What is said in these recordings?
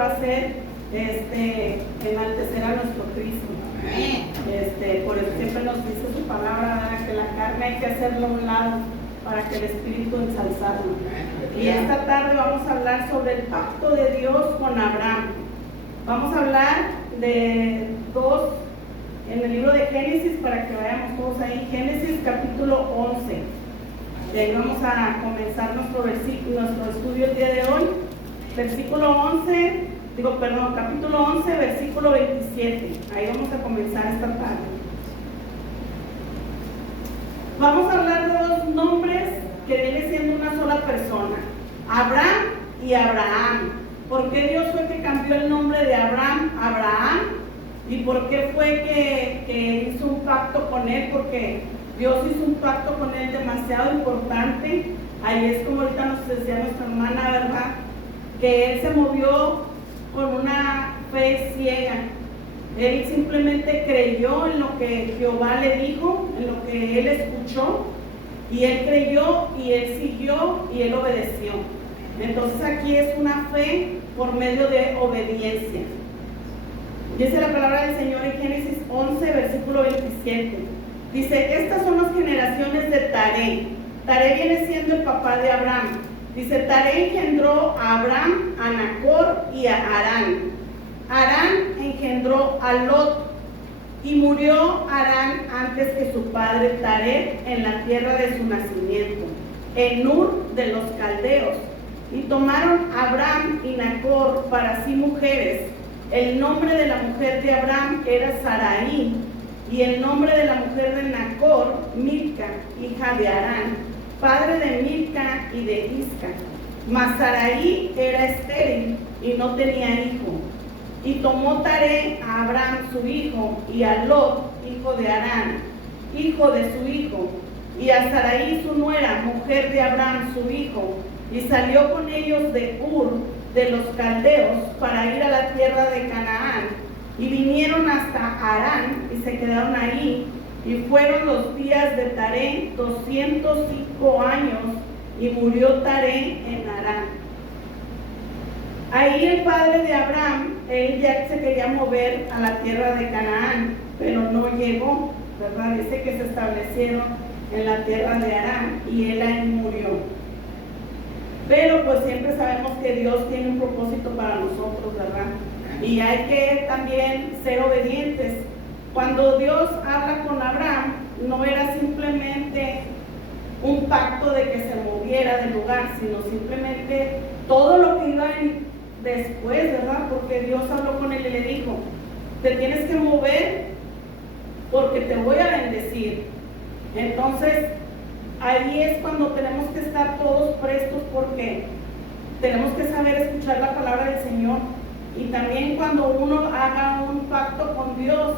va a ser enaltecer a nuestro Cristo. Por eso siempre nos dice su palabra, ¿verdad? Que la carne hay que hacerlo a un lado para que el Espíritu ensalzarlo. Y esta tarde vamos a hablar sobre el pacto de Dios con Abraham. Vamos a hablar de dos en el libro de Génesis, para que vayamos todos ahí. Génesis capítulo 11. De ahí vamos a comenzar nuestro estudio el día de hoy. Capítulo 11, versículo 27. Ahí vamos a comenzar esta tarde. Vamos a hablar de dos nombres que viene siendo una sola persona, Abraham y Abraham. ¿Por qué Dios fue que cambió el nombre de Abraham a Abraham? ¿Y por qué fue que hizo un pacto con él? Porque Dios hizo un pacto con él demasiado importante. Ahí es como ahorita nos decía nuestra hermana, ¿verdad? Que él se movió con una fe ciega. Él simplemente creyó en lo que Jehová le dijo, en lo que él escuchó, y él creyó, y él siguió, y él obedeció. Entonces aquí es una fe por medio de obediencia. Dice la palabra del Señor en Génesis 11, versículo 27. Dice, estas son las generaciones de Taré. Taré viene siendo el papá de Abraham. Dice, Taré engendró a Abraham, a Nacor y a Harán. Harán engendró a Lot, y murió Harán antes que su padre Taré en la tierra de su nacimiento, en Ur de los caldeos. Y tomaron a Abraham y Nacor para sí mujeres. El nombre de la mujer de Abraham era Sarai, y el nombre de la mujer de Nacor, Milca, hija de Harán, padre de Milca y de Isca. Mas Sarai era estéril y no tenía hijo. Y tomó Taré a Abraham su hijo, y a Lot, hijo de Harán, hijo de su hijo, y a Sarai su nuera, mujer de Abraham su hijo, y salió con ellos de Ur de los caldeos para ir a la tierra de Canaán. Y vinieron hasta Harán y se quedaron ahí. Y fueron los días de Taré 205 años, y murió Taré en Harán. Ahí el padre de Abraham, él ya se quería mover a la tierra de Canaán, pero no llegó, ¿verdad? Dice que se establecieron en la tierra de Harán, y él ahí murió. Pero pues siempre sabemos que Dios tiene un propósito para nosotros, ¿verdad? Y hay que también ser obedientes. Cuando Dios habla con Abraham, no era simplemente un pacto de que se moviera del lugar, sino simplemente todo lo que iba a venir después, ¿verdad? Porque Dios habló con él y le dijo, te tienes que mover porque te voy a bendecir. Entonces, ahí es cuando tenemos que estar todos prestos, porque tenemos que saber escuchar la palabra del Señor. Y también cuando uno haga un pacto con Dios,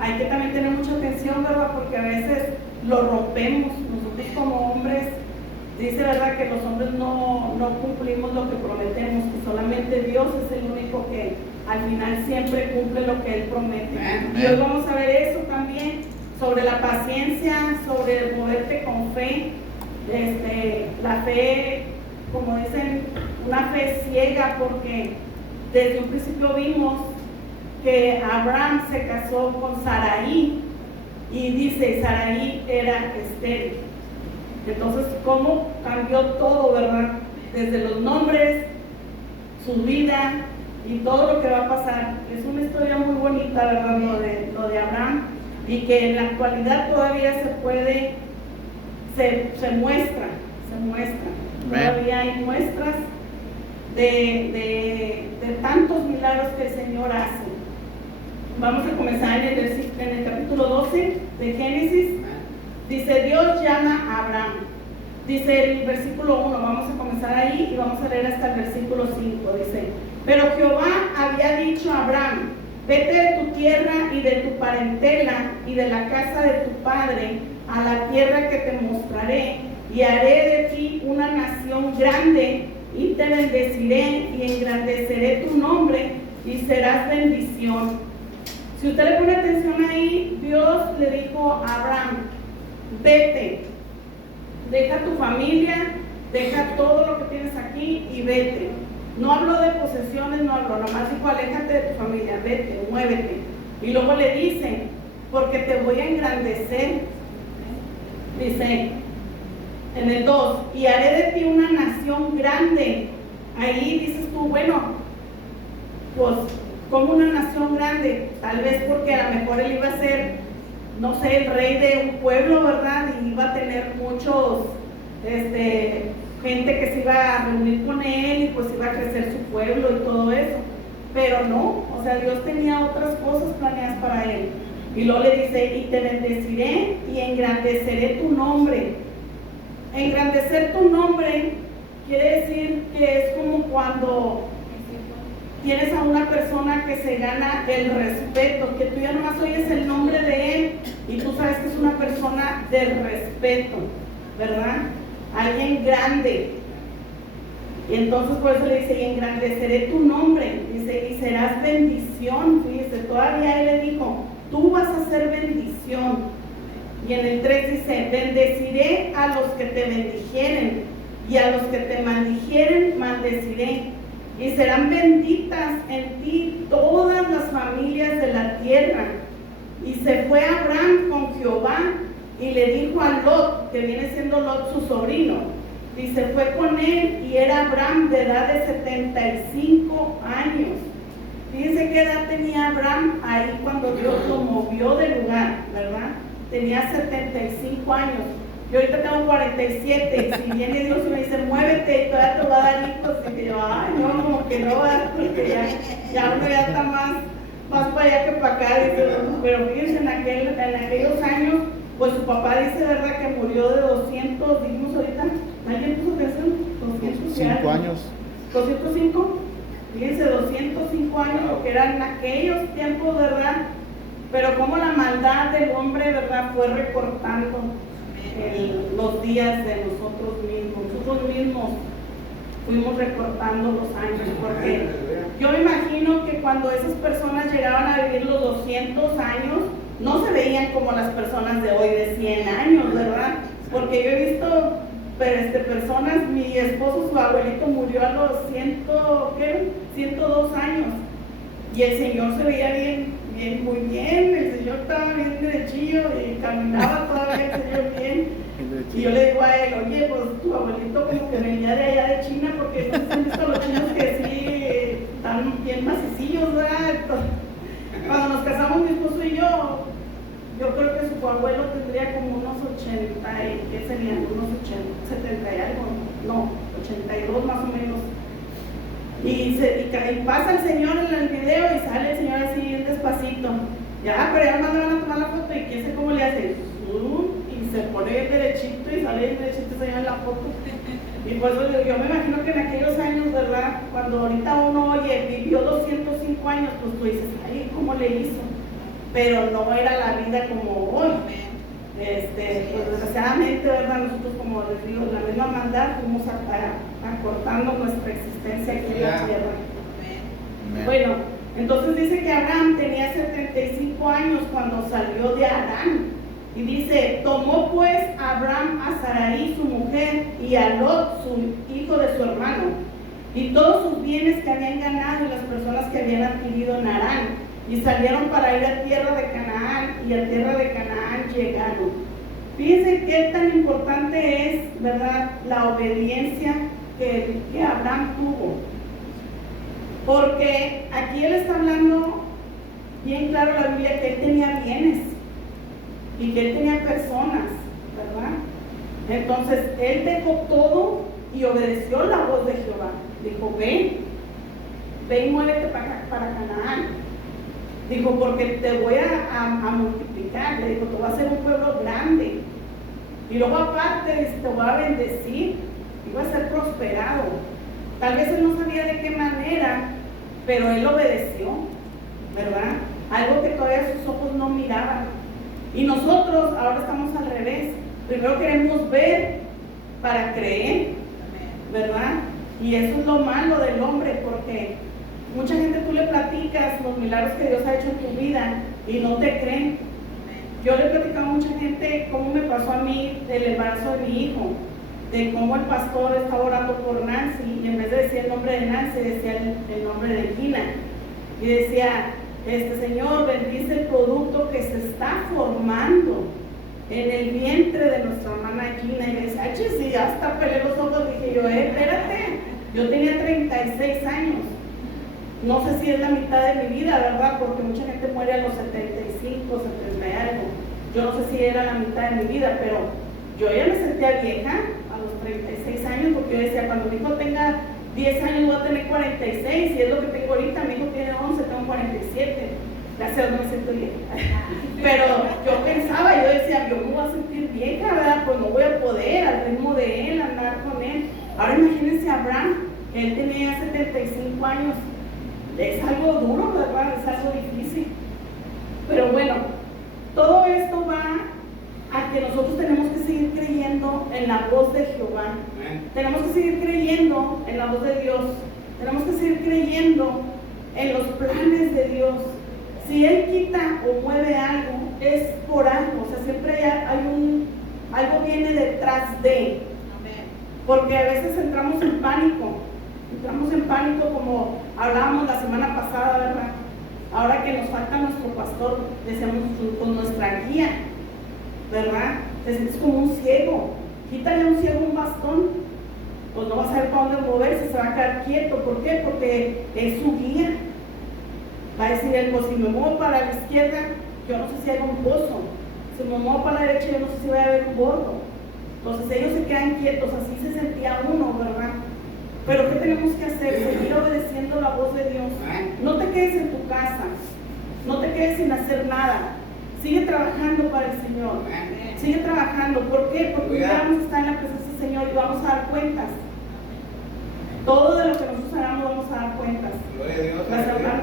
hay que también tener mucha atención, ¿verdad? Porque a veces lo rompemos. Nosotros como hombres, dice, ¿verdad?, que los hombres no cumplimos lo que prometemos, que solamente Dios es el único que al final siempre cumple lo que Él promete. Y hoy vamos a ver eso también, sobre la paciencia, sobre moverte con fe. La fe, como dicen, una fe ciega, porque desde un principio vimos que Abraham se casó con Sarai, y dice, Sarai era estéril. Entonces, ¿cómo cambió todo, verdad? Desde los nombres, su vida y todo lo que va a pasar. Es una historia muy bonita, ¿verdad? Lo de Abraham, y que en la actualidad todavía se muestra. Todavía hay muestras de tantos milagros que el Señor hace. Vamos a comenzar en el capítulo 12 de Génesis. Dice, Dios llama a Abraham. Dice el versículo 1, vamos a comenzar ahí y vamos a leer hasta el versículo 5. Dice, pero Jehová había dicho a Abraham, vete de tu tierra y de tu parentela y de la casa de tu padre a la tierra que te mostraré, y haré de ti una nación grande, y te bendeciré y engrandeceré tu nombre, y serás bendición. Si usted le pone atención ahí, Dios le dijo a Abraham, vete, deja tu familia, deja todo lo que tienes aquí y vete. No habló de posesiones, no habló, nomás aléjate de tu familia, vete, muévete. Y luego le dice, porque te voy a engrandecer. Dice en el 2, y haré de ti una nación grande. Ahí dices tú, bueno, pues, como una nación grande, tal vez porque a lo mejor él iba a ser, no sé, el rey de un pueblo, ¿verdad? Y iba a tener muchos, gente que se iba a reunir con él y pues iba a crecer su pueblo y todo eso. Pero no, o sea, Dios tenía otras cosas planeadas para él. Y luego le dice, y te bendeciré y engrandeceré tu nombre. Engrandecer tu nombre quiere decir que es como cuando tienes a una persona que se gana el respeto, que tú ya nomás oyes el nombre de él y tú sabes que es una persona de respeto, ¿verdad? Alguien grande. Y entonces por eso le dice, y engrandeceré tu nombre, dice, y serás bendición. Fíjese, todavía él le dijo, tú vas a ser bendición. Y en el 3 dice, bendeciré a los que te bendijeren, y a los que te maldijeren, maldeciré. Y serán benditas en ti todas las familias de la tierra. Y se fue Abraham con Jehová, y le dijo a Lot, que viene siendo Lot su sobrino, dice, fue con él, y era Abraham de edad de 75 años. Fíjense qué edad tenía Abraham ahí cuando Dios lo movió del lugar, ¿verdad? Tenía 75 años. Yo ahorita tengo 47, y si viene Dios y me dice, muévete y todavía te va a dar hijos, y que yo, ay, no, como que no, porque ya uno ya está más para allá que para acá, dice, pero fíjense, en aquellos años, pues su papá dice, ¿verdad?, que murió de 200, dijimos ahorita, ¿alguien puso atención? 205 años. 205, fíjense, 205 años, porque eran aquellos tiempos, ¿verdad? Pero como la maldad del hombre, ¿verdad?, fue recortando los días de nosotros mismos fuimos recortando los años, porque yo me imagino que cuando esas personas llegaban a vivir los 200 años, no se veían como las personas de hoy de 100 años, ¿verdad? Porque yo he visto personas, mi esposo, su abuelito murió a los 102 años, y el señor se veía muy bien, el señor estaba bien derechillo y caminaba todavía el señor bien. Y yo le digo a él, oye, pues tu abuelito como que venía de allá de China, porque no se han visto los chinos que sí están bien macicillos, ¿verdad? Entonces, cuando nos casamos mi esposo y yo creo que su abuelo tendría como unos 80, ¿qué serían? Unos 70 y algo, no, 82 más o menos. Y pasa el señor en el video y sale el señor así bien despacito. Ya, pero ya más le van a tomar la foto y quién sé cómo le hace. Y se pone bien derechito y sale bien derechito el señor en la foto. Y por eso yo me imagino que en aquellos años, ¿verdad? Cuando ahorita uno oye, vivió 205 años, pues tú dices, ay, ¿cómo le hizo? Pero no era la vida como hoy. Pues desgraciadamente, ¿verdad? Nosotros, como les digo, la misma maldad fuimos acortando nuestra existencia aquí en la tierra. Bueno, entonces dice que Abraham tenía 75 años cuando salió de Harán. Y dice, tomó pues Abraham a Sarai su mujer y a Lot su hijo de su hermano y todos sus bienes que habían ganado y las personas que habían adquirido en Harán, y salieron para ir a tierra de Canaán, y a tierra de Canaán llegaron. Fíjense qué tan importante es, ¿verdad?, la obediencia que Abraham tuvo. Porque aquí él está hablando bien claro en la Biblia que él tenía bienes y que él tenía personas, ¿verdad? Entonces él dejó todo y obedeció la voz de Jehová. Dijo, ve y muévete para Canaán. Dijo, porque te voy a multiplicar. Le dijo, te voy a hacer un pueblo grande. Y luego aparte, te voy a bendecir y voy a ser prosperado. Tal vez él no sabía de qué manera, pero él obedeció, ¿verdad? Algo que todavía sus ojos no miraban. Y nosotros ahora estamos al revés. Primero queremos ver para creer, ¿verdad? Y eso es lo malo del hombre, porque mucha gente tú le platicas los milagros que Dios ha hecho en tu vida y no te creen. Yo le he platicado a mucha gente cómo me pasó a mí el embarazo de mi hijo, de cómo el pastor estaba orando por Nancy y en vez de decir el nombre de Nancy decía el nombre de Gina. y decía, Señor, bendice el producto que se está formando en el vientre de nuestra hermana Gina. Y me decía, sí, hasta pelé los ojos. Dije yo, espérate, yo tenía 36 años. No sé si es la mitad de mi vida, ¿verdad? Porque mucha gente muere a los 75, 70 y algo. Yo no sé si era la mitad de mi vida, pero yo ya me sentía vieja a los 36 años, porque yo decía, cuando mi hijo tenga 10 años voy a tener 46, y es lo que tengo ahorita. Mi hijo tiene 11, tengo 47. Gracias, no me siento vieja. Pero yo pensaba, yo decía, yo me voy a sentir vieja, ¿verdad? Pues no voy a poder al ritmo de él, andar con él. Ahora imagínense a Abraham, él tenía 75 años. Es algo duro, ¿verdad? Es algo difícil. Pero bueno, todo esto va a que nosotros tenemos que seguir creyendo en la voz de Jehová. Tenemos que seguir creyendo en la voz de Dios. Tenemos que seguir creyendo en los planes de Dios. Si Él quita o mueve algo, es por algo. O sea, siempre algo viene detrás de. Porque a veces entramos en pánico. Entramos en pánico, como hablábamos la semana pasada, ¿verdad? Ahora que nos falta nuestro pastor, decíamos con nuestra guía, ¿verdad? Te sientes como un ciego. Quítale a un ciego un bastón, pues no va a saber para dónde moverse, se va a quedar quieto. ¿Por qué? Porque es su guía. Va a decir él, pues si me muevo para la izquierda, yo no sé si hay un pozo. Si me muevo para la derecha, yo no sé si va a haber un bordo. Entonces ellos se quedan quietos, así se sentía uno, ¿verdad? Pero ¿qué tenemos que hacer? Seguir obedeciendo la voz de Dios. No te quedes en tu casa, no te quedes sin hacer nada. Sigue trabajando para el Señor. Sigue trabajando. ¿Por qué? Porque ya vamos a estar en la presencia del Señor y vamos a dar cuentas. Todo de lo que nosotros hagamos vamos a dar cuentas.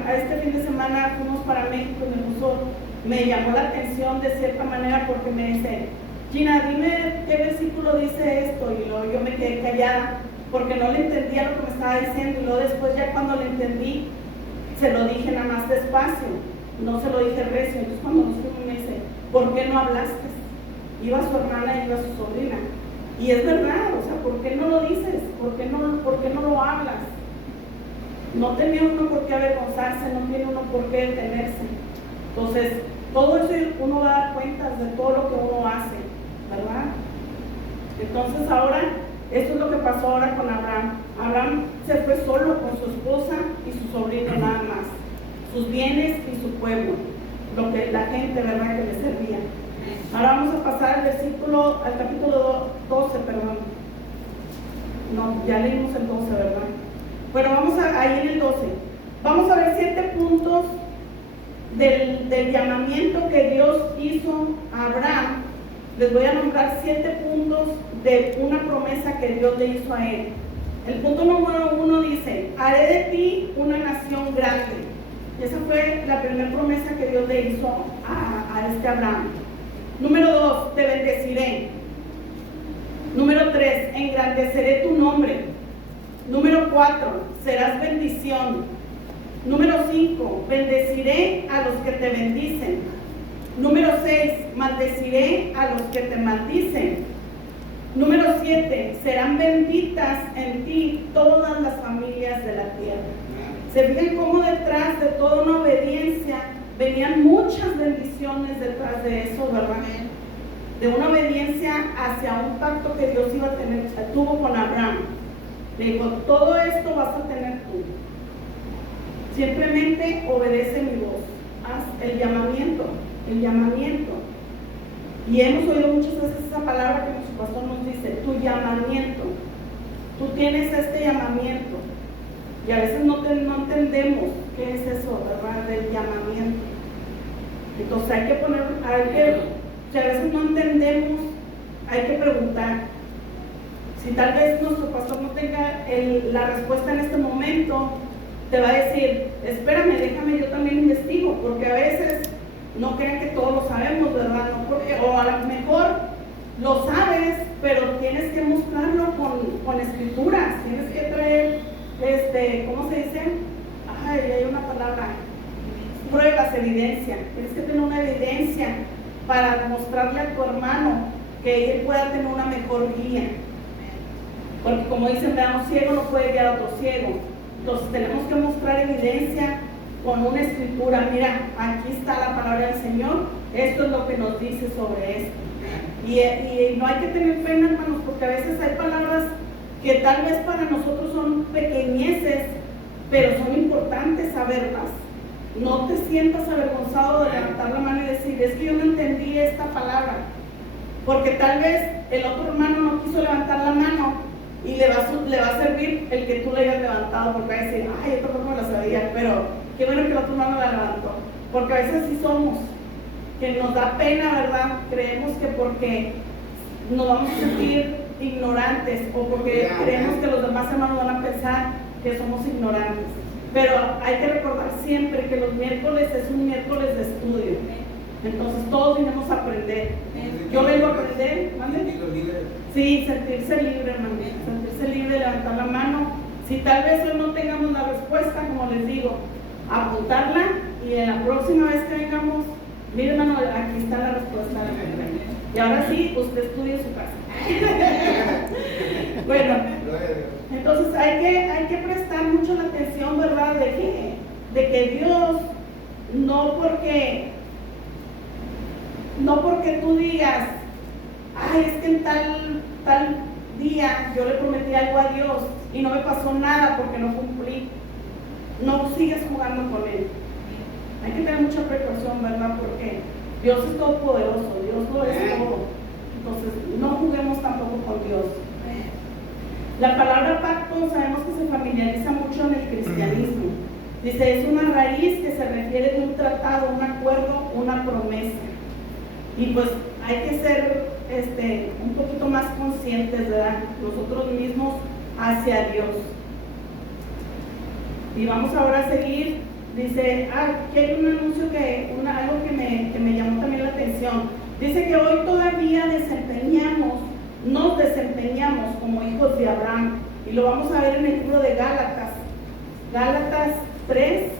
A este fin de semana fuimos para México y me llamó la atención de cierta manera, porque me dice, Gina, dime qué versículo dice esto. Y luego yo me quedé callada porque no le entendía lo que me estaba diciendo, y luego después ya cuando le entendí, se lo dije nada más despacio, no se lo dije recio. Entonces cuando nos fuimos me dice, ¿por qué no hablaste? Iba su hermana y iba su sobrina. Y es verdad, o sea, ¿por qué no lo dices? ¿Por qué no lo hablas? No tiene uno por qué avergonzarse, no tiene uno por qué detenerse. Entonces, todo eso uno va a dar cuentas de todo lo que uno hace, ¿verdad? Entonces ahora, esto es lo que pasó ahora con Abraham. Abraham se fue solo con su esposa y su sobrino nada más, sus bienes y su pueblo, lo que la gente, ¿verdad?, que le servía. Ahora vamos a pasar al capítulo 12, perdón. No, ya leímos el 12, ¿verdad? Bueno, vamos ahí en el 12. Vamos a ver 7 puntos del llamamiento que Dios hizo a Abraham. Les voy a nombrar 7 puntos de una promesa que Dios le hizo a él. El punto número 1 dice, haré de ti una nación grande. Esa fue la primera promesa que Dios le hizo a Abraham. Número 2, te bendeciré. Número 3, engrandeceré tu nombre. Número 4, serás bendición. Número 5, bendeciré a los que te bendicen. Número 6, maldeciré a los que te maldicen. Número 7, serán benditas en ti todas las familias de la tierra. Se fijan cómo detrás de toda una obediencia venían muchas bendiciones detrás de eso, ¿verdad? De una obediencia hacia un pacto que Dios tuvo con Abraham. Le dijo, todo esto vas a tener tú. Simplemente obedece mi voz. Haz el llamamiento. Y hemos oído muchas veces esa palabra que nuestro pastor nos dice, tu llamamiento. Tú tienes este llamamiento. Y a veces no entendemos qué es eso, ¿verdad?, del llamamiento. Entonces si a veces no entendemos, hay que preguntar. Si tal vez nuestro pastor no tenga la respuesta en este momento, te va a decir, espérame, déjame, yo también investigo, porque a veces no crean que todos lo sabemos, ¿verdad? No porque, o a lo mejor lo sabes, pero tienes que mostrarlo con escrituras, tienes que traer, ¿cómo se dice? Ay, hay una palabra, pruebas, evidencia. Tienes que tener una evidencia para mostrarle a tu hermano que él pueda tener una mejor guía. Porque como dicen, un ciego no puede guiar a otro ciego. Entonces tenemos que mostrar evidencia con una escritura, mira, aquí está la palabra del Señor, esto es lo que nos dice sobre esto. Y no hay que tener pena, hermanos, porque a veces hay palabras que tal vez para nosotros son pequeñeces, pero son importantes saberlas. No te sientas avergonzado de levantar la mano y decir, es que yo no entendí esta palabra, porque tal vez el otro hermano no quiso levantar la mano y le va a servir el que tú le hayas levantado, porque va a decir, ay, yo tampoco me la sabía, pero qué bueno que el otro hermano la levantó, porque a veces sí somos, que nos da pena, ¿verdad? Creemos que porque nos vamos a sentir ignorantes o porque creemos que los demás hermanos van a pensar que somos ignorantes. Pero hay que recordar siempre que los miércoles es un miércoles de estudio. Entonces todos vinimos a aprender. Yo vengo a aprender, ¿vale? Sí, sentirse libre, hermano. Sentirse libre, levantar la mano. Si tal vez hoy no tengamos la respuesta, como les digo, apuntarla y en la próxima vez que vengamos, mire, hermano, aquí está la respuesta de la pregunta. Y ahora sí, usted estudie en su casa. Bueno, entonces hay que prestar mucho la atención, ¿verdad? De que Dios, no porque tú digas, ay, es que en tal día yo le prometí algo a Dios y no me pasó nada porque no cumplí, no sigas jugando con Él. Hay que tener mucha precaución, ¿verdad? Porque Dios es todopoderoso, Dios lo es todo. Entonces, no juguemos tampoco con Dios. La palabra pacto sabemos que se familiariza mucho en el cristianismo. Dice, es una raíz que se refiere de un tratado, un acuerdo, una promesa. Y pues hay que ser un poquito más conscientes, ¿verdad? Nosotros mismos hacia Dios. Y vamos ahora a seguir. Dice, aquí hay un anuncio, algo que me llamó también la atención. Dice que hoy todavía nos desempeñamos como hijos de Abraham. Y lo vamos a ver en el libro de Gálatas. Gálatas 3,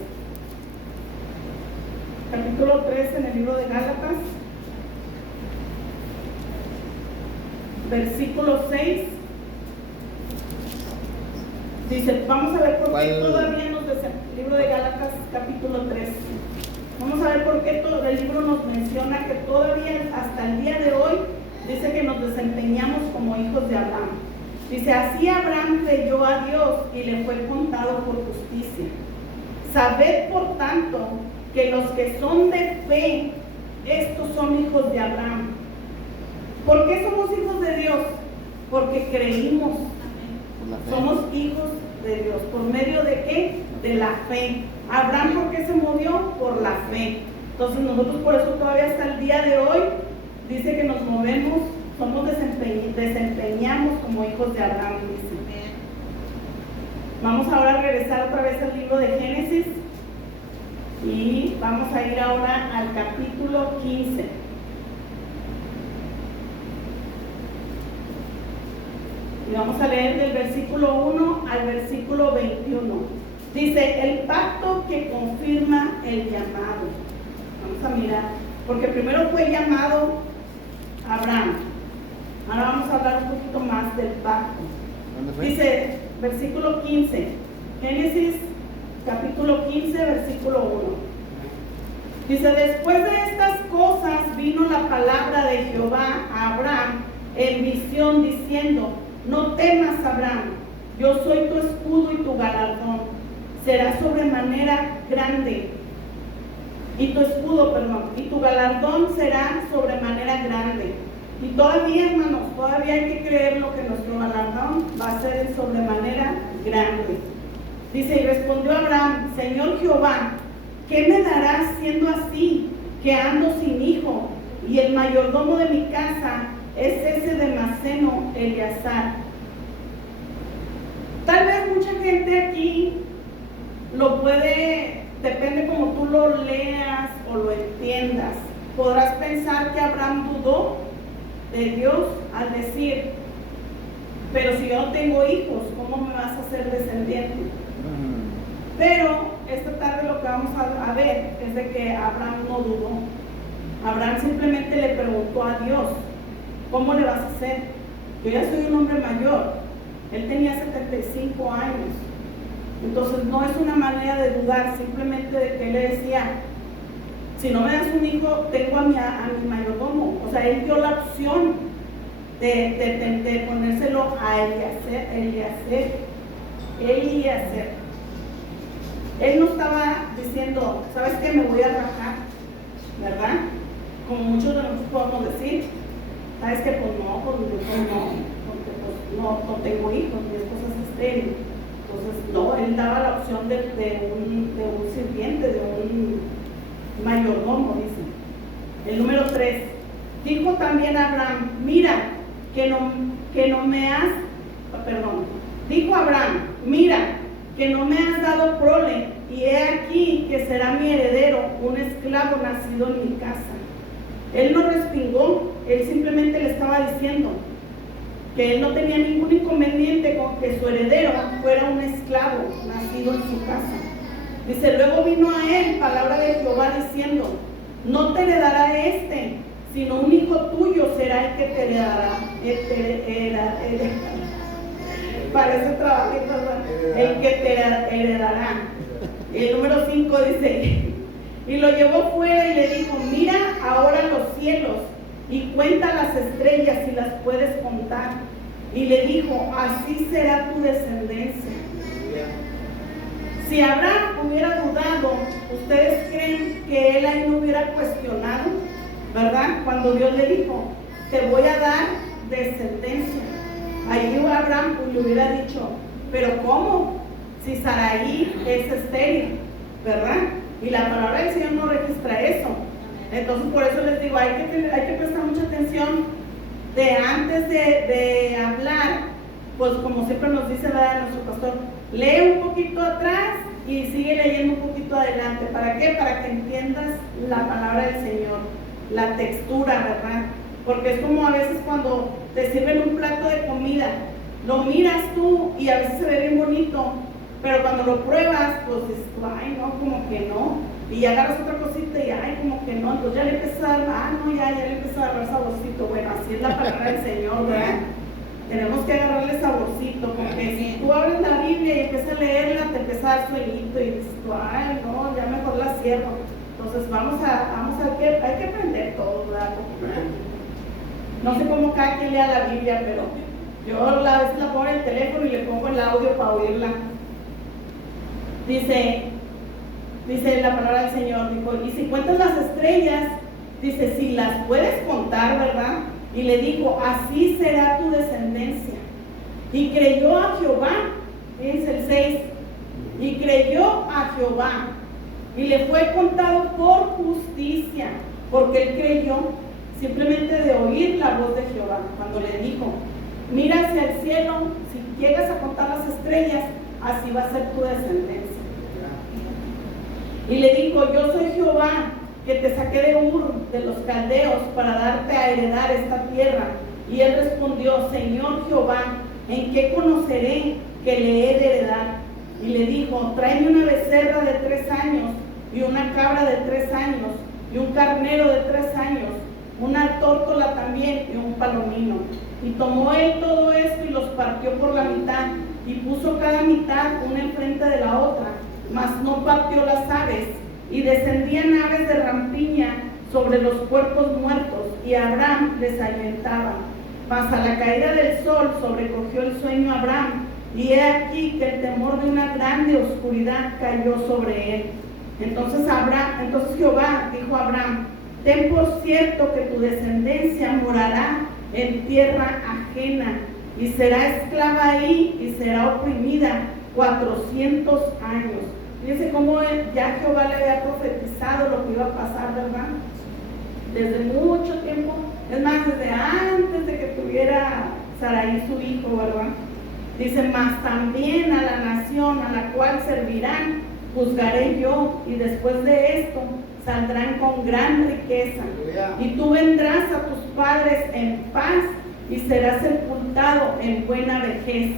capítulo 3 en el libro de Gálatas, versículo 6. Dice, vamos a ver por qué todavía libro de Gálatas capítulo 3. Vamos a ver por qué todo el libro nos menciona que todavía hasta el día de hoy dice que nos desempeñamos como hijos de Abraham. Dice, así Abraham creyó a Dios y le fue contado por justicia. Sabed por tanto que los que son de fe, estos son hijos de Abraham. ¿Por qué somos hijos de Dios? Porque creímos. Somos hijos de Dios. ¿Por medio de qué? De la fe. Abraham, ¿por qué se movió? Por la fe. Entonces nosotros por eso todavía hasta el día de hoy dice que nos movemos, desempeñamos como hijos de Abraham, dice. Vamos ahora a regresar otra vez al libro de Génesis y vamos a ir ahora al capítulo 15. Y vamos a leer del versículo 1 al versículo 21. Dice, el pacto que confirma el llamado. Vamos a mirar, porque primero fue llamado Abraham. Ahora vamos a hablar un poquito más del pacto. Dice, versículo 15, Génesis capítulo 15, versículo 1. Dice, después de estas cosas vino la palabra de Jehová a Abraham en visión diciendo, no temas, Abraham, yo soy tu escudo y tu galardón será sobremanera grande. Y tu galardón será sobremanera grande. Y todavía, hermanos, todavía hay que creer lo que nuestro galardón va a ser de sobremanera grande. Dice, y respondió Abraham, Señor Jehová, ¿qué me darás siendo así, que ando sin hijo, y el mayordomo de mi casa es ese Damaseno Eleazar? Tal vez mucha gente aquí lo puede, depende como tú lo leas o lo entiendas, podrás pensar que Abraham dudó de Dios al decir, pero si yo no tengo hijos, ¿cómo me vas a hacer descendiente? Pero esta tarde lo que vamos a ver es de que Abraham no dudó. Abraham simplemente le preguntó a Dios, ¿cómo le vas a hacer? Yo ya soy un hombre mayor. Él tenía 75 años. Entonces no es una manera de dudar, simplemente de que él le decía, si no me das un hijo, tengo a mi mayordomo. O sea, él dio la opción de ponérselo a Eliezer. Él no estaba diciendo, ¿sabes qué? Me voy a rajar, ¿verdad? Como muchos de nosotros podemos decir, ¿sabes qué? Pues no, porque pues no tengo hijos, mi esposa es estéril. Entonces, no, él daba la opción de un sirviente, de un mayordomo, dice. El número 3, dijo también Abraham, mira, dijo Abraham, mira, que no me has dado prole, y he aquí que será mi heredero, un esclavo nacido en mi casa. Él no respingó, él simplemente le estaba diciendo que él no tenía ningún inconveniente con que su heredero fuera un esclavo nacido en su casa. Dice, luego vino a él palabra de Jehová diciendo, no te heredará sino un hijo tuyo será el que te heredará. Parece trabajito, el que te heredará. El número 5 dice, y lo llevó fuera y le dijo, mira ahora los cielos y cuenta las estrellas si las puedes contar. Y le dijo, así será tu descendencia. Si Abraham hubiera dudado, ¿ustedes creen que él ahí no hubiera cuestionado? ¿Verdad? Cuando Dios le dijo, te voy a dar descendencia. Ahí Abraham le hubiera dicho, pero ¿cómo? Si Saraí es estéril, ¿verdad? Y la palabra del Señor no registra eso. Entonces por eso les digo, hay que prestar mucha atención de antes de hablar, pues como siempre nos dice nuestro pastor, lee un poquito atrás y sigue leyendo un poquito adelante. ¿Para qué? Para que entiendas la palabra del Señor, la textura, ¿verdad? Porque es como a veces cuando te sirven un plato de comida, lo miras tú y a veces se ve bien bonito, pero cuando lo pruebas, pues dices, ay no, como que no, y agarras otra cosita y ay, como que no, entonces ya le empiezas a dar, ya le empiezas a agarrar saborcito. Bueno, así es la palabra del Señor, ¿verdad? Tenemos que agarrarle saborcito, porque si tú abres la Biblia y empiezas a leerla, te empieza a dar sueñito y dices, ay no, ya mejor la cierro. Entonces hay que aprender todo, ¿verdad? No sé cómo cada quien lea la Biblia, pero yo a veces la pongo en el teléfono y le pongo el audio para oírla. Dice la palabra del Señor, dijo, y si cuentas las estrellas, dice, si las puedes contar, ¿verdad? Y le dijo, así será tu descendencia. Y creyó a Jehová, fíjense el 6, y creyó a Jehová, y le fue contado por justicia, porque él creyó simplemente de oír la voz de Jehová, cuando le dijo, mira hacia el cielo, si llegas a contar las estrellas, así va a ser tu descendencia. Y le dijo, yo soy Jehová, que te saqué de Ur, de los caldeos, para darte a heredar esta tierra. Y él respondió, Señor Jehová, ¿en qué conoceré que le he de heredar? Y le dijo, tráeme una becerra de 3 años, y una cabra de 3 años, y un carnero de 3 años, una tórtola también, y un palomino. Y tomó él todo esto y los partió por la mitad, y puso cada mitad una enfrente de la otra, mas no partió las aves, y descendían aves de rampiña sobre los cuerpos muertos, y Abraham les alimentaba. Mas a la caída del sol sobrecogió el sueño a Abraham, y he aquí que el temor de una grande oscuridad cayó sobre él. Entonces Jehová dijo a Abraham, ten por cierto que tu descendencia morará en tierra ajena, y será esclava ahí, y será oprimida 400 años. Fíjense cómo ya Jehová le había profetizado lo que iba a pasar, ¿verdad? Desde mucho tiempo, es más, desde antes de que tuviera Saraí su hijo, ¿verdad? Dice, mas también a la nación a la cual servirán, juzgaré yo, y después de esto saldrán con gran riqueza. Y tú vendrás a tus padres en paz, y serás sepultado en buena vejez.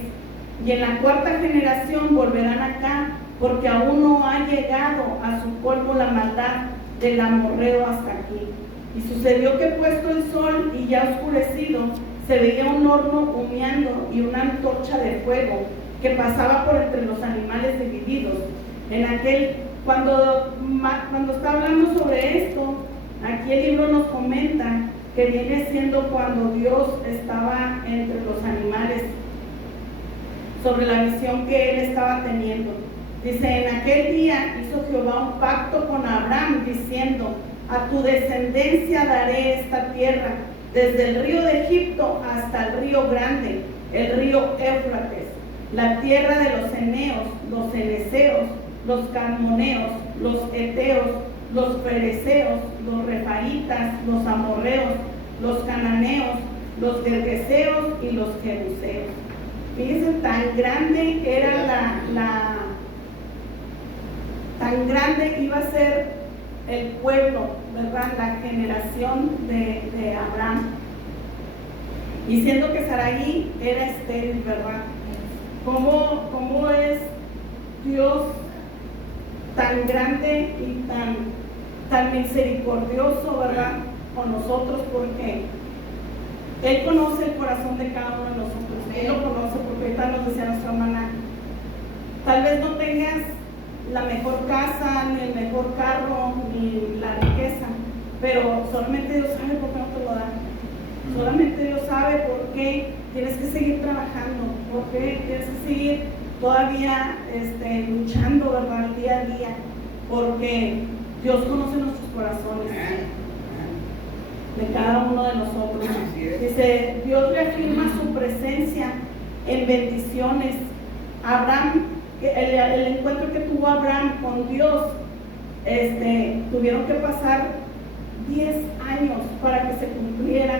Y en la 4ª generación volverán acá, porque aún no ha llegado a su polvo la maldad del amorreo hasta aquí. Y sucedió que puesto el sol y ya oscurecido, se veía un horno humeando y una antorcha de fuego que pasaba por entre los animales divididos. Cuando está hablando sobre esto, aquí el libro nos comenta que viene siendo cuando Dios estaba entre los animales, sobre la visión que él estaba teniendo. Dice, en aquel día hizo Jehová un pacto con Abraham, diciendo, a tu descendencia daré esta tierra, desde el río de Egipto hasta el río grande, el río Éufrates, la tierra de los eneos, los ceneseos, los carmoneos, los eteos, los fereceos, los refaitas, los amorreos, los cananeos, los gergeseos y los jebuseos. Fíjense, tan grande era tan grande iba a ser el pueblo, ¿verdad? La generación de Abraham. Y siendo que Sarai era estéril, ¿verdad? ¿Cómo es Dios tan grande y tan misericordioso, ¿verdad? Con nosotros, porque Él conoce el corazón de cada uno de nosotros. Él lo conoce, porque ahorita nos decía nuestra hermana, tal vez no tengas la mejor casa, ni el mejor carro, ni la riqueza, pero solamente Dios sabe por qué no te lo da. Solamente Dios sabe por qué tienes que seguir trabajando, por qué tienes que seguir todavía luchando, ¿verdad? Día a día, porque Dios conoce nuestros corazones de cada uno de nosotros. Dice, Dios reafirma su presencia en bendiciones. Abraham, el encuentro que tuvo Abraham con Dios, tuvieron que pasar 10 años para que se cumpliera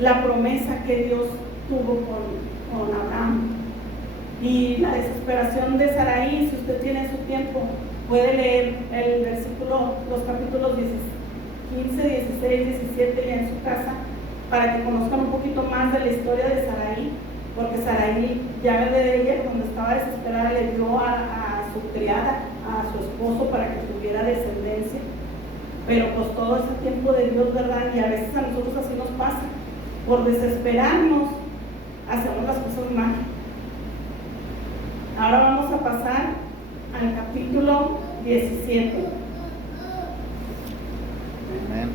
la promesa que Dios tuvo con Abraham. Y la desesperación de Sarai, si usted tiene su tiempo, puede leer el versículo, los capítulos 15, 16, 17 ya en su casa, para que conozcan un poquito más de la historia de Sarai, porque Sarai, ya de ella, cuando estaba desesperada, le dio a su criada, a su esposo, para que tuviera descendencia. Pero pues todo ese tiempo de Dios, ¿verdad? Y a veces a nosotros así nos pasa, por desesperarnos, hacemos las cosas mal. Ahora vamos a pasar al capítulo 17. Amén.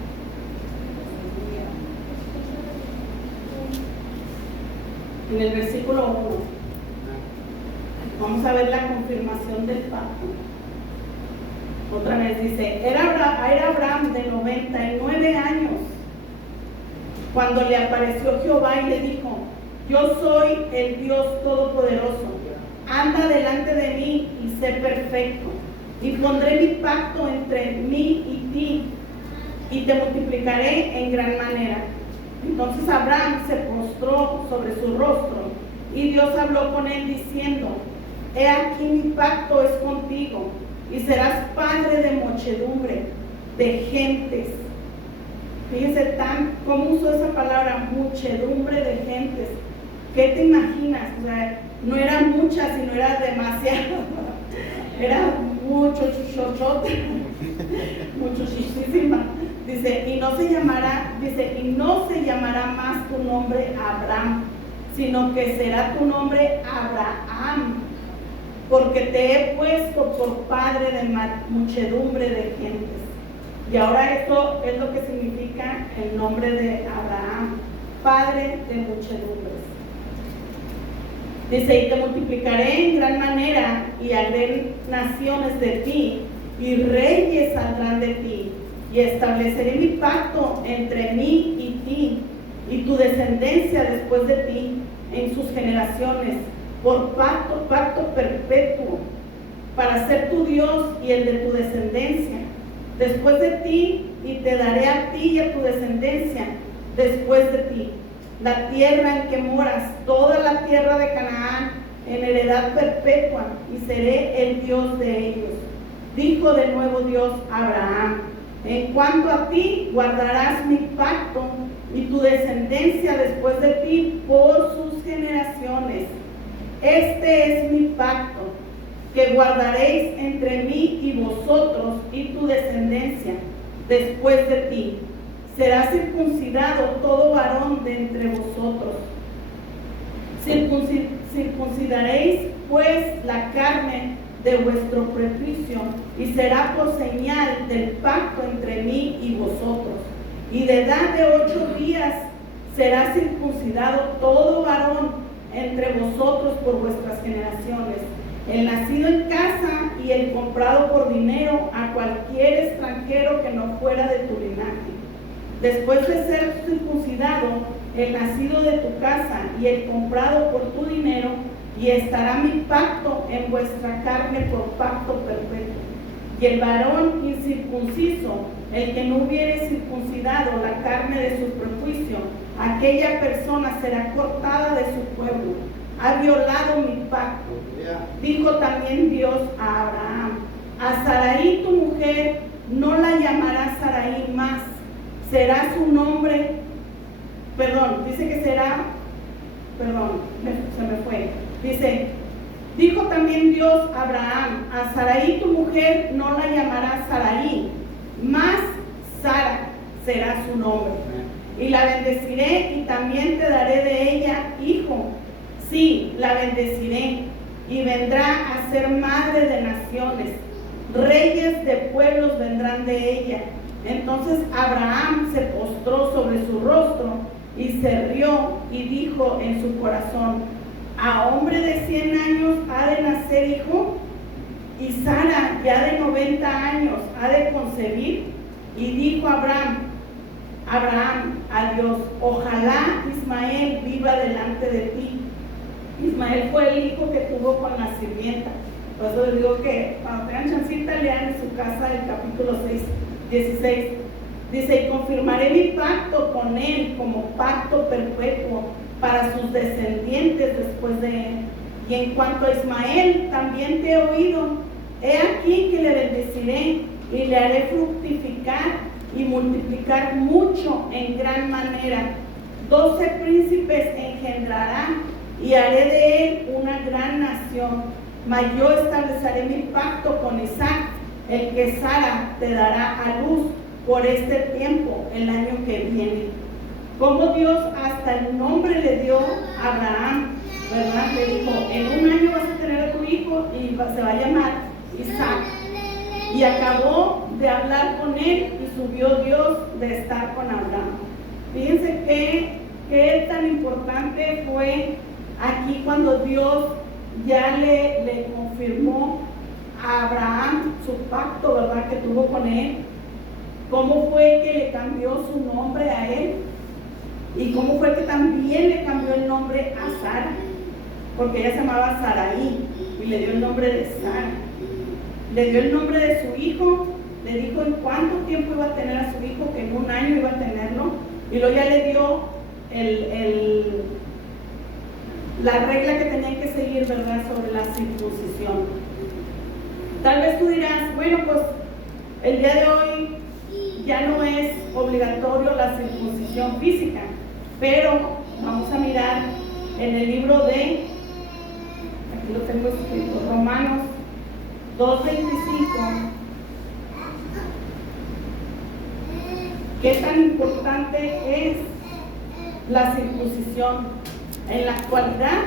En el versículo 1 vamos a ver la confirmación del pacto. Otra vez dice, era Abraham de 99 años cuando le apareció Jehová y le dijo, yo soy el Dios Todopoderoso, anda delante de mí y sé perfecto, y pondré mi pacto entre mí y ti, y te multiplicaré en gran manera. Entonces Abraham se postró sobre su rostro, y Dios habló con él diciendo, he aquí mi pacto es contigo, y serás padre de muchedumbre, de gentes. Fíjense cómo usó esa palabra, muchedumbre de gentes. ¿Qué te imaginas? O sea, no eran muchas, sino era demasiado. Era mucho chuchochote, muchísima. Dice, y no se llamará más tu nombre Abraham, sino que será tu nombre Abraham, porque te he puesto por padre de muchedumbre de gentes. Y ahora esto es lo que significa el nombre de Abraham, padre de muchedumbres. Dice, y te multiplicaré en gran manera, y haré naciones de ti, y reyes saldrán de ti, y estableceré mi pacto entre mí y ti, y tu descendencia después de ti, en sus generaciones, por pacto perpetuo, para ser tu Dios y el de tu descendencia después de ti, y te daré a ti y a tu descendencia después de ti la tierra en que moras, toda la tierra de Canaán, en heredad perpetua, y seré el Dios de ellos. Dijo de nuevo Dios a Abraham, en cuanto a ti, guardarás mi pacto y tu descendencia después de ti por sus generaciones. Este es mi pacto que guardaréis entre mí y vosotros y tu descendencia después de ti. Será circuncidado todo varón de entre vosotros. circuncidaréis pues la carne de vuestro prepucio, y será por señal del pacto entre mí y vosotros. Y de edad de 8 días será circuncidado todo varón entre vosotros por vuestras generaciones, el nacido en casa y el comprado por dinero a cualquier extranjero que no fuera de tu linaje. Después de ser circuncidado, el nacido de tu casa y el comprado por tu dinero, y estará mi pacto en vuestra carne por pacto perpetuo. Y el varón incircunciso, el que no hubiere circuncidado la carne de su prepucio, aquella persona será cortada de su pueblo. Ha violado mi pacto. Dijo también Dios a Abraham: a Sarai tu mujer no la llamarás Sarai más, será su nombre, dice que será, se me fue. Dice, dijo también Dios a Abraham: a Sarai tu mujer no la llamarás Sarai, más Sara será su nombre. Y la bendeciré y también te daré de ella hijo. Sí, la bendeciré y vendrá a ser madre de naciones. Reyes de pueblos vendrán de ella. Entonces Abraham se postró sobre su rostro y se rió y dijo en su corazón: ¿a hombre de 100 años ha de nacer hijo? Y Sara, ya de 90 años, ha de concebir. Y dijo Abraham a Dios: ojalá Ismael viva delante de ti. Ismael fue el hijo que tuvo con la sirvienta. Por eso les digo que cuando tengan chancita, lean en su casa el capítulo 16. Dice: y confirmaré mi pacto con él como pacto perpetuo para sus descendientes después de él. Y en cuanto a Ismael, también te he oído. He aquí que le bendeciré y le haré fructificar y multiplicar mucho en gran manera. 12 príncipes engendrará y haré de él una gran nación. Mas yo estableceré mi pacto con Isaac, el que Sara te dará a luz por este tiempo, el año que viene. Como Dios hasta el nombre le dio a Abraham, ¿verdad? Le dijo: en un año vas a tener a tu hijo y se va a llamar Isaac. Y acabó de hablar con él y subió Dios de estar con Abraham. Fíjense qué tan importante fue aquí cuando Dios ya le confirmó a Abraham su pacto, ¿verdad?, que tuvo con él. Cómo fue que le cambió su nombre a él y cómo fue que también le cambió el nombre a Sara, porque ella se llamaba Sarai y le dio el nombre de Sara. Le dio el nombre de su hijo, le dijo en cuánto tiempo iba a tener a su hijo, que en un año iba a tenerlo, y luego ya le dio la regla que tenían que seguir, ¿verdad?, sobre la circuncisión. Tal vez tú dirás: bueno, pues el día de hoy ya no es obligatorio la circuncisión física, pero vamos a mirar en el libro de, aquí lo tengo escrito, Romanos 2:25, qué tan importante es la circuncisión en la actualidad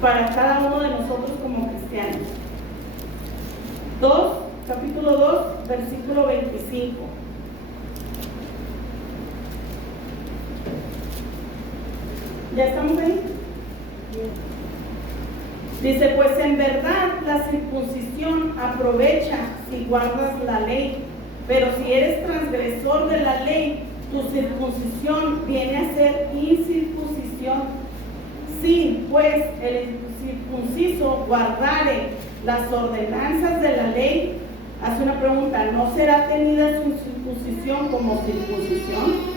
para cada uno de nosotros como cristianos. Capítulo 2, versículo 25. ¿Ya estamos ahí? Dice: pues en verdad la circuncisión aprovecha si guardas la ley, pero si eres transgresor de la ley, tu circuncisión viene a ser incircuncisión. Si pues el circunciso guardare las ordenanzas de la ley, hace una pregunta: ¿no será tenida su circuncisión como circuncisión?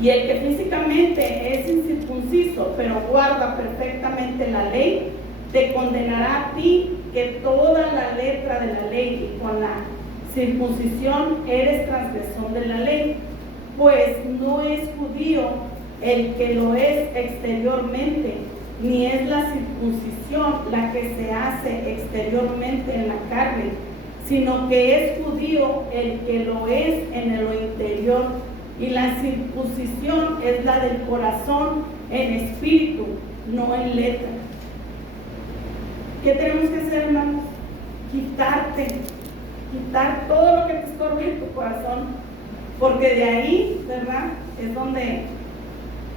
Y el que físicamente es incircunciso, pero guarda perfectamente la ley, te condenará a ti, que toda la letra de la ley y con la circuncisión eres transgresor de la ley. Pues no es judío el que lo es exteriormente, ni es la circuncisión la que se hace exteriormente en la carne, sino que es judío el que lo es en lo interior. Y la circuncisión es la del corazón, en espíritu, no en letra. ¿Qué tenemos que hacer, hermanos? Quitar todo lo que te estorbe en tu corazón, porque de ahí, ¿verdad?, es donde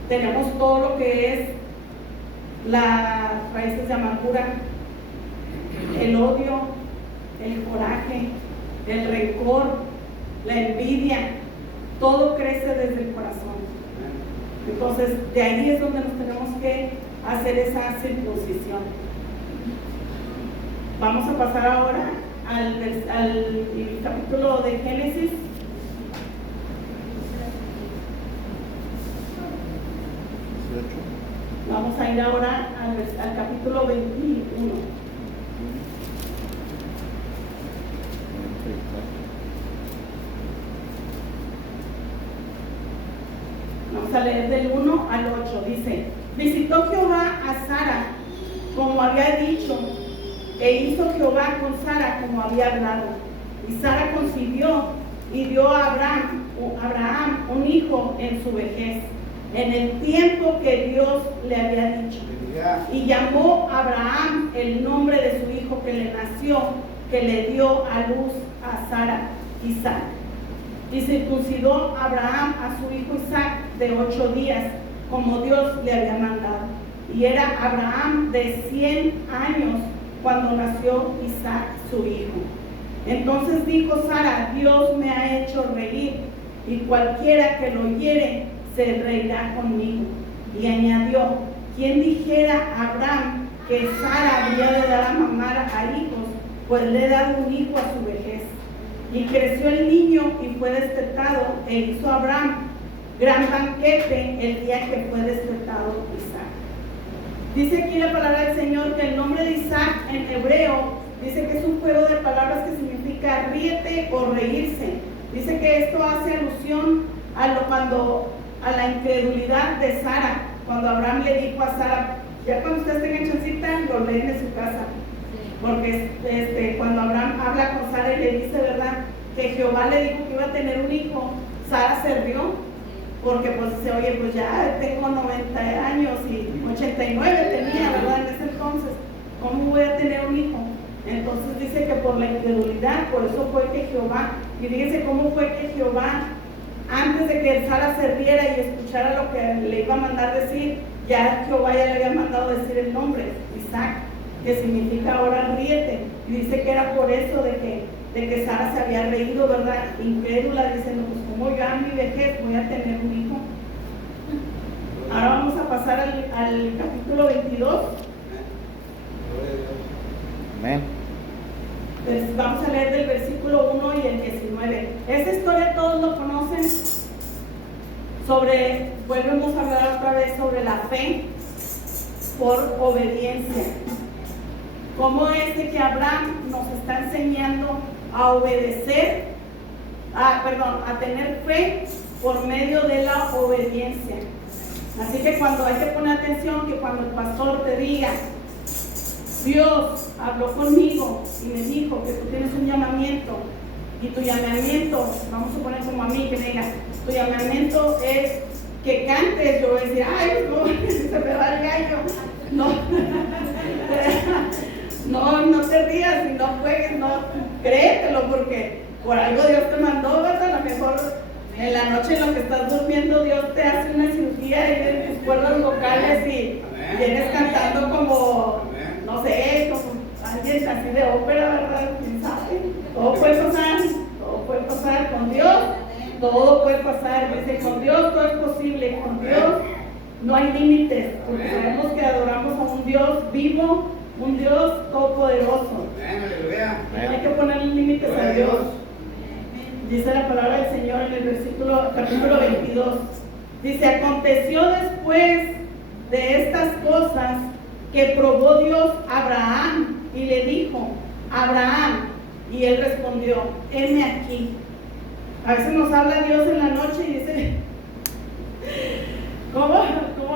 tenemos todo lo que es las raíces de amargura, el odio, el coraje, el rencor, la envidia. Todo crece desde el corazón. Entonces, de ahí es donde nos tenemos que hacer esa circuncisión. Vamos a pasar ahora al capítulo de Génesis. Vamos a ir ahora al capítulo 21. Vamos a leer del 1 al 8. Dice: visitó Jehová a Sara como había dicho, e hizo Jehová con Sara como había hablado. Y Sara concibió y dio a Abraham un hijo en su vejez, en el tiempo que Dios le había dicho. Y llamó a Abraham el nombre de su hijo que le nació, que le dio a luz a Sara, Isaac. Y circuncidó Abraham a su hijo Isaac de 8 días, como Dios le había mandado. Y era Abraham de 100 años cuando nació Isaac su hijo. Entonces dijo Sara: Dios me ha hecho reír, y cualquiera que lo oyere se reirá conmigo. Y añadió: quien dijera a Abraham que Sara había de dar a mamar a hijos, pues le he dado un hijo a su vejez. Y creció el niño y fue destetado, e hizo Abraham gran banquete el día que fue destetado Isaac. Dice aquí la palabra del Señor que el nombre de Isaac en hebreo dice que es un juego de palabras que significa ríete o reírse. Dice que esto hace alusión a la incredulidad de Sara, cuando Abraham le dijo a Sara: ya cuando ustedes tengan chancita, lo leen en su casa. Porque cuando Abraham habla con Sara y le dice, ¿verdad?, que Jehová le dijo que iba a tener un hijo, Sara se rió, porque pues dice: oye, pues ya tengo 90 años y 89 tenía, ¿verdad?, en ese entonces, ¿cómo voy a tener un hijo? Entonces dice que por la incredulidad, por eso fue que Jehová, y fíjense cómo fue que Jehová, antes de que Sara se riera y escuchara lo que le iba a mandar decir, ya Jehová ya le había mandado decir el nombre, Isaac, que significa ahora ríete. Y dice que era por eso de que Sara se había reído, ¿verdad?, incrédula, diciendo: pues como yo a mi vejez voy a tener un hijo. Ahora vamos a pasar al capítulo 22. Amén. Pues vamos a leer del versículo 1 y el 19. Esta historia todos lo conocen. Volvemos a hablar otra vez sobre la fe por obediencia. Cómo es de que Abraham nos está enseñando a obedecer, a tener fe por medio de la obediencia. Así que cuando hay que poner atención, que cuando el pastor te diga: Dios habló conmigo y me dijo que tú tienes un llamamiento, y tu llamamiento, vamos a poner como a mí, que me diga: tu llamamiento es que cantes, yo voy a decir: ay, no, se me va el gallo. No te rías y no juegues, no, créetelo, porque por algo Dios te mandó, ¿verdad? A lo mejor en la noche en lo que estás durmiendo Dios te hace una cirugía ahí de tus cuerdas vocales y vienes cantando como, no sé, como alguien así de ópera, ¿verdad? ¿Quién sabe? Todo puede pasar con Dios, todo puede pasar. Dice: con Dios todo es posible, con Dios no hay límites, porque sabemos que adoramos a un Dios vivo, un Dios todopoderoso. Hay que poner límites a Dios. Dice la palabra del Señor en el capítulo 22. Dice: aconteció después de estas cosas que probó Dios a Abraham y le dijo: Abraham. Y él respondió: heme aquí. A veces nos habla Dios en la noche y dice: como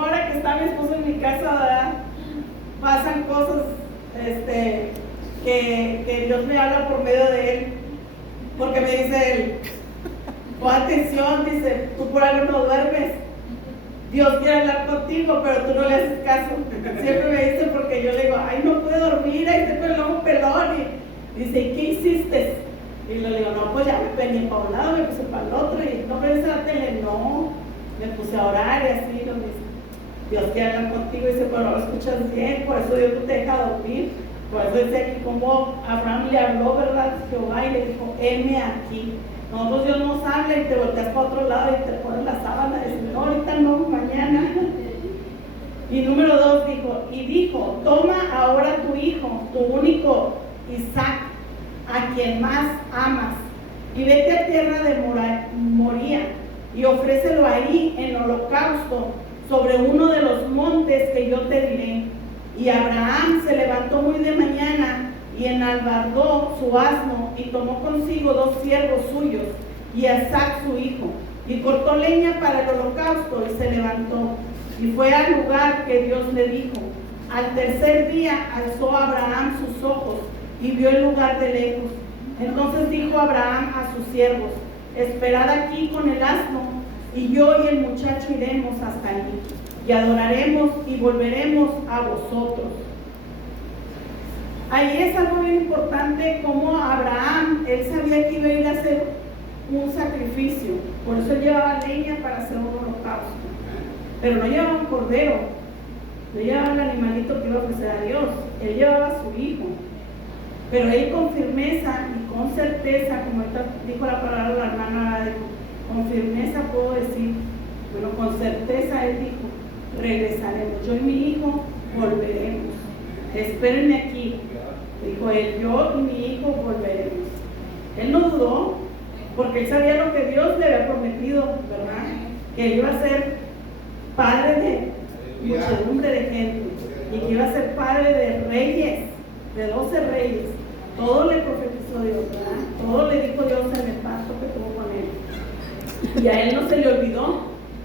ahora que está mi esposo en mi casa, ¿verdad?, pasan cosas que Dios me habla por medio de él, porque me dice él: pon atención, dice, tú por algo no duermes, Dios quiere hablar contigo, pero tú no le haces caso. Siempre me dice, porque yo le digo, ay, no pude dormir, ahí estoy con el ojo pelón. Y dice, ¿y qué hiciste? Y le digo, no, pues ya me venía para un lado, me puse para el otro. Y no ves la tele, no. Me puse a orar y así, lo mismo. Dios quiere hablar contigo y dice, pero no lo escuchas bien, por eso Dios no te deja dormir. Por eso dice aquí como Abraham le habló, ¿verdad? Jehová, y le dijo, heme aquí. Nosotros Dios nos habla y te volteas para otro lado y te pones la sábana y dices, no, ahorita no, mañana. Y número 2 dijo, toma ahora tu hijo, tu único Isaac, a quien más amas, y vete a tierra de Moría, y ofrécelo ahí en holocausto sobre uno de los montes que yo te diré. Y Abraham se levantó muy de mañana y enalbardó su asno y tomó consigo 2 siervos suyos y a Isaac su hijo, y cortó leña para el holocausto y se levantó y fue al lugar que Dios le dijo. Al tercer día alzó Abraham sus ojos y vio el lugar de lejos. Entonces dijo Abraham a sus siervos, esperad aquí con el asno, y yo y el muchacho iremos hasta allí, y adoraremos y volveremos a vosotros. Ahí es algo bien importante, como Abraham, él sabía que iba a ir a hacer un sacrificio, por eso él llevaba leña para hacer un holocausto, pero no llevaba un cordero, no llevaba el animalito que iba a ofrecer a Dios, él llevaba a su hijo. Pero él con firmeza y con certeza, como dijo la palabra de la hermana, con firmeza puedo decir, bueno, con certeza él dijo, regresaremos, yo y mi hijo volveremos, espérenme aquí, dijo él, yo y mi hijo volveremos. Él no dudó, porque él sabía lo que Dios le había prometido, ¿verdad? Que él iba a ser padre de muchedumbre de gente, y que iba a ser padre de reyes, de 12 reyes. Todo le profetizó Dios, ¿verdad? Todo le dijo Dios en el pacto que tuvo con él. Y a él no se le olvidó.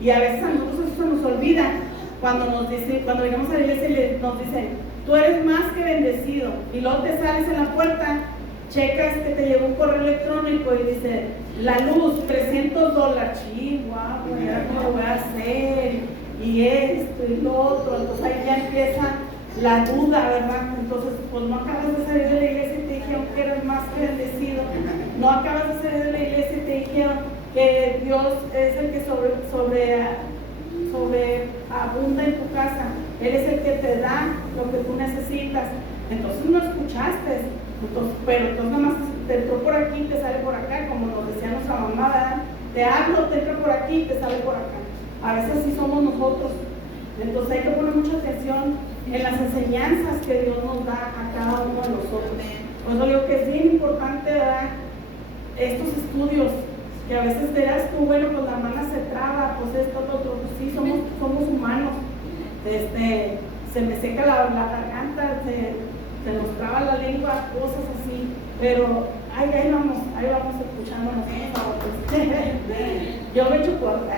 Y a veces a nosotros eso se nos olvida. Cuando nos dice, cuando llegamos a la iglesia y nos dicen, tú eres más que bendecido. Y luego te sales en la puerta, checas que te llegó un correo electrónico y dice, la luz, $300. Chihuahua, ¿cómo lo voy a hacer? Y esto y lo otro. Entonces ahí ya empieza la duda, ¿verdad? Entonces, pues no acabas de salir de la iglesia y te dijeron que eres más que bendecido. No acabas de salir de la iglesia y te dijeron que Dios es el que sobreabunda en tu casa. Él es el que te da lo que tú necesitas. Entonces no escuchaste. Pero entonces nada más te entró por aquí y te sale por acá, como nos decía nuestra mamá, ¿verdad? Te hablo, te entra por aquí y te sale por acá. A veces así somos nosotros. Entonces hay que poner mucha atención en las enseñanzas que Dios nos da a cada uno de nosotros. Por eso digo que es bien importante, ¿verdad? Estos estudios, que a veces verás tú, bueno, pues la hermana se traba, pues esto, lo otro, pues sí, somos humanos. Se me seca la garganta, se nos traba la lengua, cosas así, pero ahí vamos escuchándonos unos a otros. Yo me echo corta.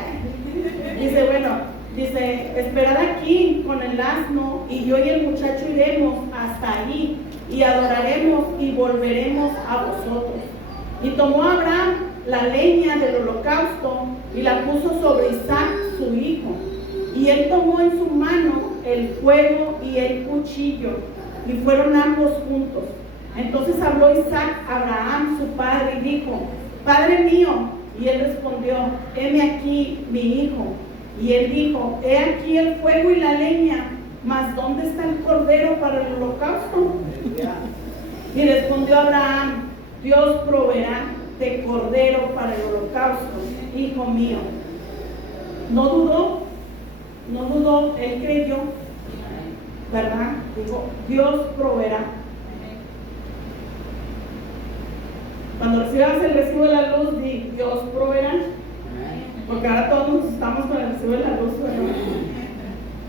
Dice, esperad aquí con el asno, y yo y el muchacho iremos hasta allí, y adoraremos y volveremos a vosotros. Y tomó Abraham la leña del holocausto y la puso sobre Isaac su hijo, y él tomó en su mano el fuego y el cuchillo, y fueron ambos juntos. Entonces habló Isaac a Abraham su padre y dijo, Padre mío. Y él respondió, heme aquí mi hijo. Y él dijo, he aquí el fuego y la leña, mas ¿dónde está el cordero para el holocausto? Y respondió Abraham, Dios proveerá de cordero para el holocausto, hijo mío. No dudó, él creyó, ¿verdad? Dijo, Dios proveerá. Cuando recibas el recibo de la luz, di, Dios proveerá. Porque ahora todos estamos con el recibo de la luz, ¿verdad?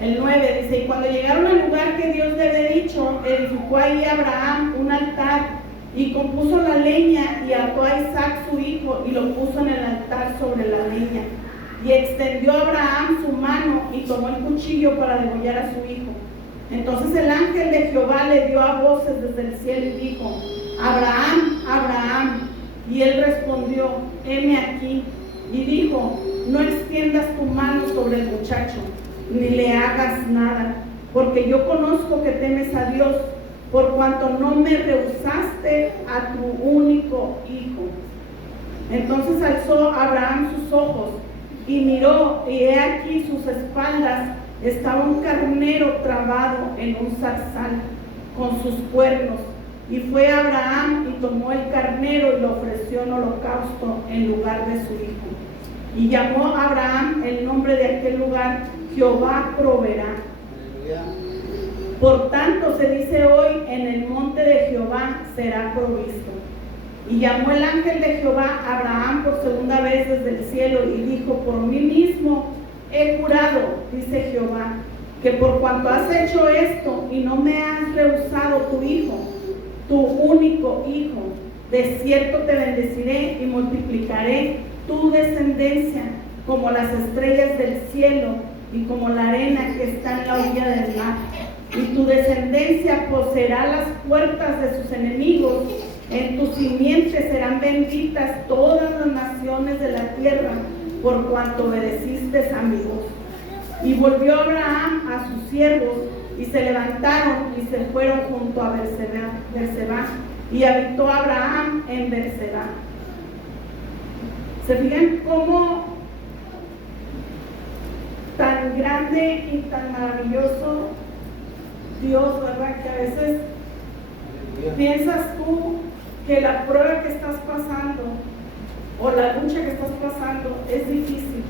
El 9 dice, y cuando llegaron al lugar que Dios le había dicho, edificó ahí Abraham un altar, y compuso la leña, y ató a Isaac su hijo, y lo puso en el altar sobre la leña. Y extendió Abraham su mano, y tomó el cuchillo para degollar a su hijo. Entonces el ángel de Jehová le dio a voces desde el cielo y dijo, Abraham, Abraham. Y él respondió, heme aquí. Y dijo, no extiendas tu mano sobre el muchacho, ni le hagas nada, porque yo conozco que temes a Dios, por cuanto no me rehusaste a tu único hijo. Entonces alzó Abraham sus ojos y miró, y he aquí sus espaldas estaba un carnero trabado en un zarzal con sus cuernos. Y fue Abraham y tomó el carnero y lo ofreció en holocausto en lugar de su hijo. Y llamó a Abraham el nombre de aquel lugar, Jehová proveerá. Por tanto se dice hoy, en el monte de Jehová será provisto. Y llamó el ángel de Jehová a Abraham por segunda vez desde el cielo y dijo, por mí mismo he jurado, dice Jehová, que por cuanto has hecho esto y no me has rehusado tu hijo, tu único hijo, de cierto te bendeciré y multiplicaré tu descendencia como las estrellas del cielo y como la arena que está en la orilla del mar. Y tu descendencia poseerá las puertas de sus enemigos. En tu simiente serán benditas todas las naciones de la tierra, por cuanto obedeciste a mi voz. Y volvió Abraham a sus siervos, y se levantaron y se fueron junto a Berseba, y habitó Abraham en Berseba. ¿Se fijan cómo tan grande y tan maravilloso Dios, verdad? Que a veces piensas tú que la prueba que estás pasando o la lucha que estás pasando es difícil,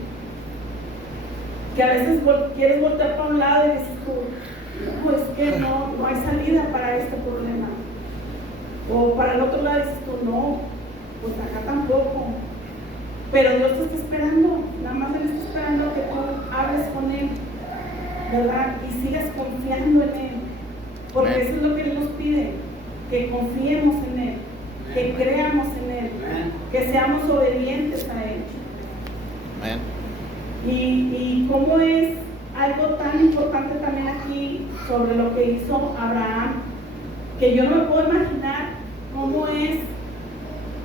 que a veces quieres voltear para un lado y dices tú, no, es que no hay salida para este problema, o para el otro lado dices tú, no, pues acá tampoco, pero Dios te está esperando, nada más Él está esperando que tú hables con Él, ¿verdad? Y sigas confiando en Él, porque eso es lo que Él nos pide, que confiemos en Él, que creamos en Él, que seamos obedientes a Él. Y cómo es algo tan importante también aquí sobre lo que hizo Abraham, que yo no me puedo imaginar cómo es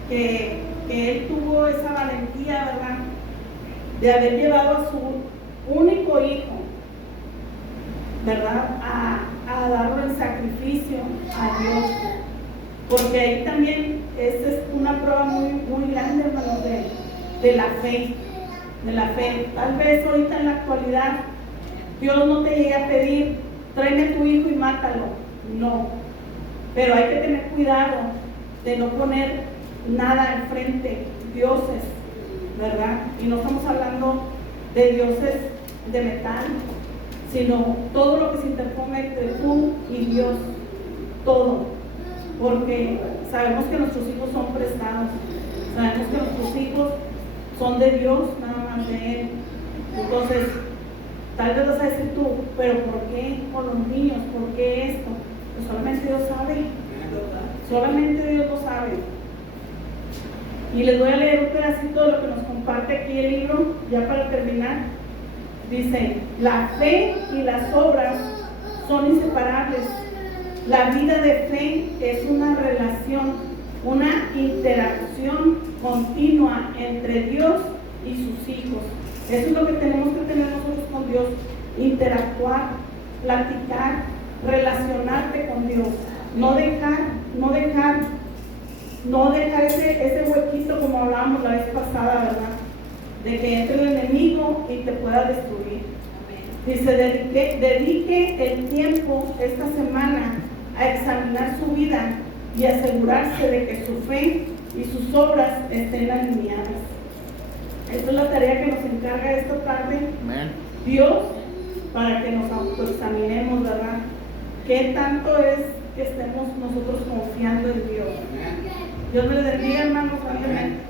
que él tuvo esa valentía, ¿verdad?, de haber llevado a su único hijo, ¿verdad?, a darlo en sacrificio a Dios. Porque ahí también esta es una prueba muy, muy grande, hermanos, de la fe. De la fe. Tal vez ahorita en la actualidad Dios no te llegue a pedir, tráeme a tu hijo y mátalo. No. Pero hay que tener cuidado de no poner nada enfrente, dioses, ¿verdad? Y no estamos hablando de dioses de metal, sino todo lo que se interpone entre tú y Dios, todo. Porque sabemos que nuestros hijos son prestados, sabemos que nuestros hijos son de Dios, nada más de Él. Entonces, tal vez vas a decir tú, pero ¿por qué con los niños? ¿Por qué esto? Pues solamente Dios sabe, solamente Dios lo sabe. Y les voy a leer un pedacito de lo que nos comparte aquí el libro, ya para terminar. Dice, la fe y las obras son inseparables. La vida de fe es una relación, una interacción continua entre Dios y sus hijos. Eso es lo que tenemos que tener nosotros con Dios, interactuar, platicar, relacionarte con Dios, no dejar ese huequito como hablábamos la vez pasada, ¿verdad?, de que entre el enemigo y te pueda destruir. Dice, dedique el tiempo esta semana a examinar su vida y asegurarse de que su fe y sus obras estén alineadas. Esta es la tarea que nos encarga esta tarde Dios, para que nos autoexaminemos, ¿verdad? ¿Qué tanto es que estemos nosotros confiando en Dios? Dios me les bendiga, hermanos, grandemente.